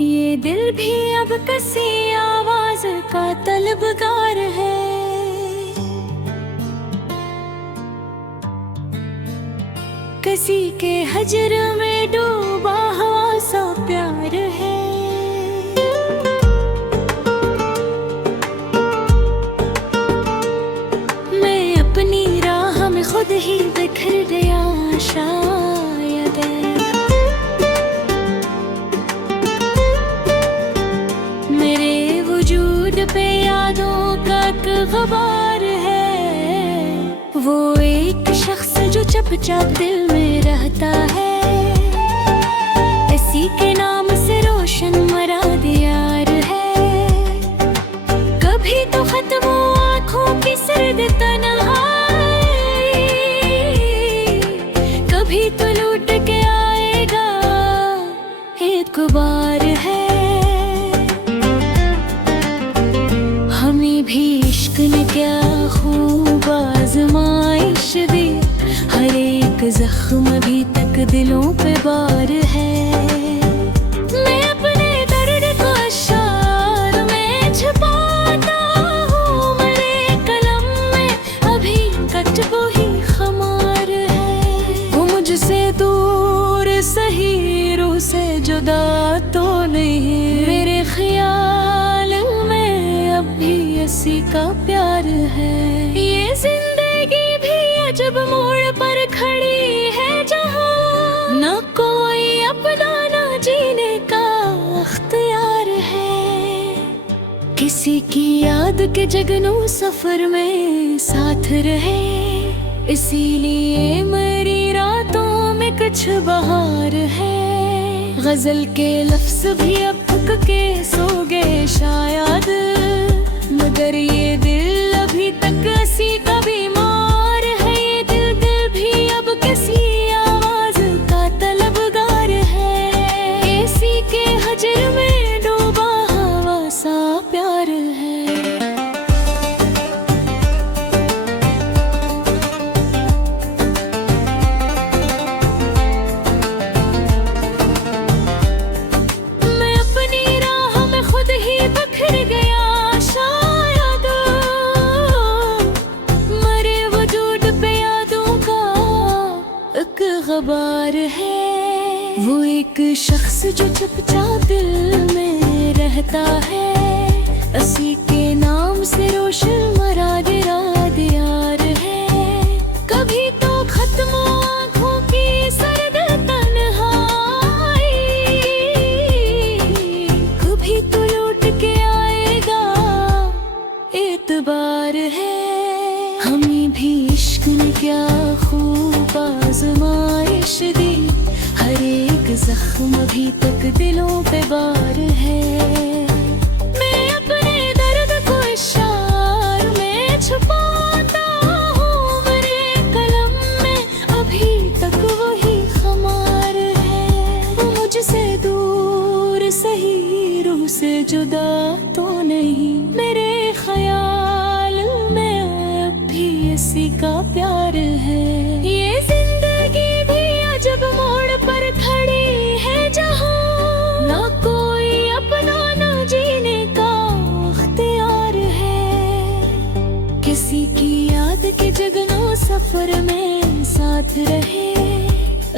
ये दिल भी अब किसी आवाज का तलबगार है। किसी के हजर में डूबा हुआ सा प्यार है। मैं अपनी राह में खुद ही बिखर गया शायद। मेरे वजूद पे यादों का एक ग़बार है। वो एक शख्स जो चुपचाप दिल में रहता है, इसी के नाम से रोशन मराद यार है। कभी तो खत्म हो आँखों की सर्द तन्हाई, कभी तो लौट के आएगा एक बार है। हमें भी इश्क ने क्या खूब आज़माइश दी, हर एक जख्म अभी तक दिलों पे बार है। मैं अपने दर्द को अशार में छुपाता हूँ, मेरे कलम में अभी तक वही खमार है। वो मुझसे दूर सही, रूह से जुदा तो नहीं, मेरे ख्याल में अब भी इसी का प्यार है। ये जिंदगी भी अजब मोड़ पर खड़ी है, जहाँ न कोई अपना न जीने का अख्तियार है। किसी की याद के जगनू सफर में साथ रहे, इसीलिए मेरी रातों में कुछ बहार है। गजल के लफ्ज भी अब थक के सो गए शायद, मगर ये दिल अभी तक किसी का बीमार है। ये दिल भी अब किसी आवाज का तलबगार है, किसी के हजर में डूबा हवा सा प्यार है। मैं अपनी राह में खुद ही बिखर गया शायद, मरे वजूद पे यादों का एक ग़बार है। वो एक शख्स जो चुपचाप दिल में रहता है, उसी के नाम से रोशन मराद यार है। कभी तो खत्म हो आँखों की सर्द तन्हाई, कभी तो लौट के आएगा एतबार है। हमें भी इश्क ने क्या खूब आज़माइश दी, हर एक जख्म अभी तक दिलों पे बार है। मैं अपने दर्द को इशार में छुपाता हूँ, मेरे कलम में अभी तक वही खमार है। वो मुझसे दूर सही, रूह से जुदा तो नहीं, मेरे ख्याल में अब भी इसी का प्यार है। ये जिंदगी भी अजब मोड़ पर खड़ी है, जहाँ ना कोई अपना न जीने का अख्तियार है। किसी की याद के जगनों सफर में साथ रहे,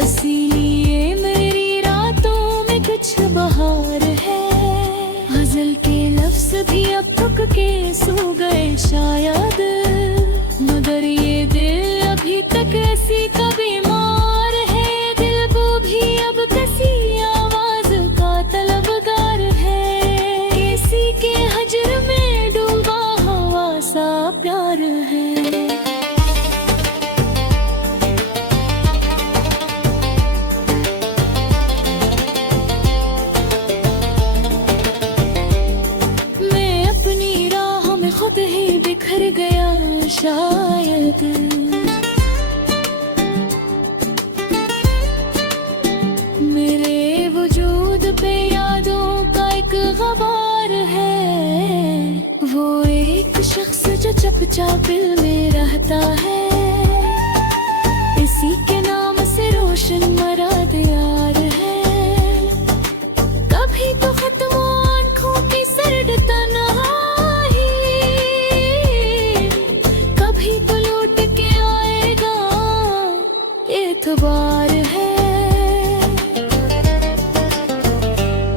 इसीलिए मेरी रातों में कुछ बहार है। गजल के लफ्ज भी अब थक के सो गए शायद, मगर ये दिल अभी तक ऐसी का बीमार है। दिल वो भी अब किसी आवाज का तलबगार है, किसी के हजर में डूबा हवा सा प्यार है। मैं अपनी राह में खुद ही बिखर गया शायद। मेरे वजूद पे यादों का एक ग़बार है। वो एक शख्स जो चुपचाप दिल में रहता है, इसी के नाम से रोशन मराद यार है। कभी तो एतबार है।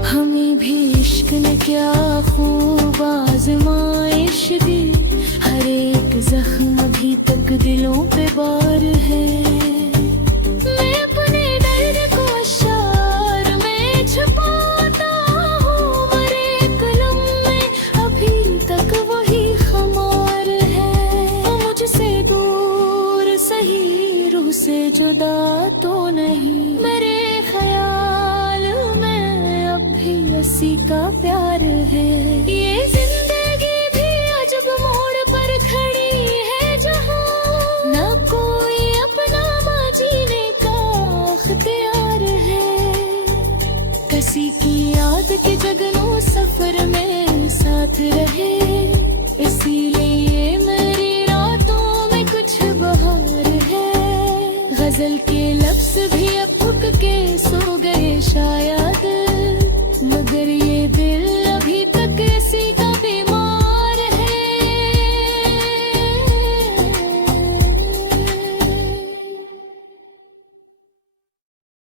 हमें भी इश्क ने क्या खूब आजमाइश दी, हर एक जख्म अभी तक दिलों पे बार है। मैं अपने दर्द को अशार में छुपाता हूँ, मरे कलम में अभी तक वही खमार है। वो मुझसे दूर सही, रूह से जुदा तो नहीं, मेरे ख्याल में अब भी उसी का प्यार है। ये जिंदगी भी अजब मोड़ पर खड़ी है, जहाँ ना कोई अपना जीने का अख्तियार है। किसी की याद के जगनों सफर में साथ रहे, इसीलिए मेरी रातों में कुछ बहार है। गजल के लफ्ज भी अब थक के सो गए शायद, मगर ये दिल